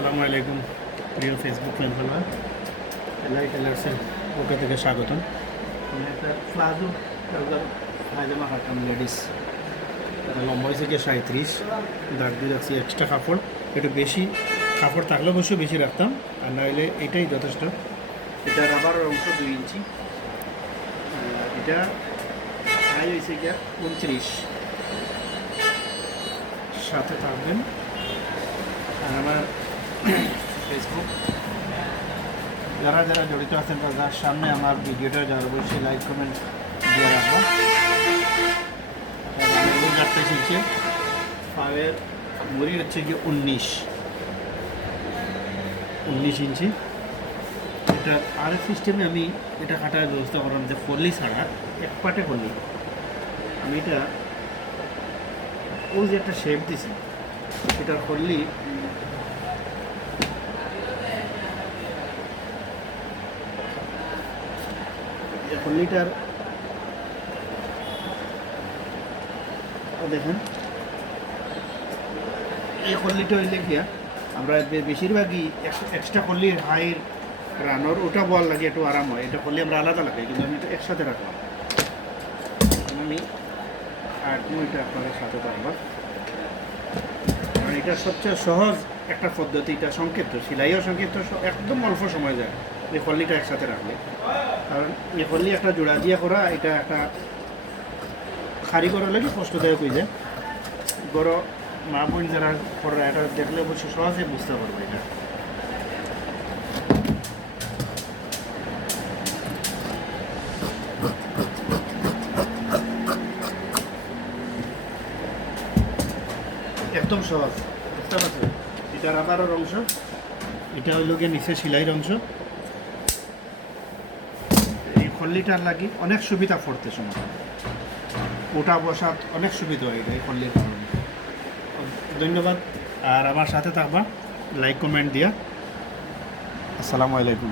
আসসালামু আলাইকুম প্রিয় ফেসবুক ফ্রেন্ড ফলোয়ার, এলআই টেলার্সের পক্ষ থেকে স্বাগতম। আমি একটা প্লাজো ট্রাউজার পায়জামা কাটলাম লেডিস, এটা লম্বা হয়েছে গিয়ে 37, দাগ দিয়ে রাখছি এক্সট্রা কাপড়। একটু বেশি কাপড় থাকলে অবশ্যই বেশি রাখতাম, আর নাহলে এটাই যথেষ্ট। এটা রাবারের অংশ 2 ইঞ্চি, এটা হাই হয়েছে গিয়া 29, সাথে থাকবেন। আর আমার ফেসবুক যারা যারা জড়িত আছেন বা যার সামনে আমার ভিডিওটা যারা অবশ্যই লাইক কমেন্ট দিয়ে রাখবো। যারটা শিখছে পায়ের মুড়ি হচ্ছে গিয়ে 19 ইঞ্চি। এটা আর সিস্টেমে আমি এটা কাটার ব্যবস্থা করলাম যে ফল্লি ছাড়া এক পাটে ফল্লি। আমি এটা ওই যে একটা শেপ দিছি, এটার ফল্লি ফল্লিটার দেখেন, এই ফল্লিটা হইলে গিয়া আমরা বেশিরভাগই এক্সট্রা ফল্লির হাইর রানোর ওটা বল লাগে একটু আরাম হয়, এটা ফল্লি আমরা আলাদা লাগে, কিন্তু আমি এটা একসাথে রাখলাম। আমি আর এটা আপনাদের সাথে পারবা, কারণ এটা সবচেয়ে সহজ একটা পদ্ধতি। এটা সংক্ষিপ্ত, সেলাইও সংক্ষিপ্ত, একদম অল্প সময় যায় এই ফল্লিটা একসাথে রাখলে। কারণ এই ফল্লি একটা জোড়া দিয়া করা, এটা একটা খারি করার লাগে কষ্টদায়ক হয়ে যায়। বড় মা বোন যারা করা এটা দেখলে অবশ্যই সহজে বুঝতে পারবে। এটা একদম সহজ, বুঝতে পারছেন? এটা রাবারের অংশ, এটা হইল গিয়ে নিচে সেলাইয়ের অংশ। এই খল্লিটার লাগি অনেক সুবিধা পড়তে সময়, ওটা বসা অনেক সুবিধা হয় এই খল্লির কারণে। ধন্যবাদ, আর আমার সাথে থাকবা, লাইক কমেন্ট দিয়া। আসসালামু আলাইকুম।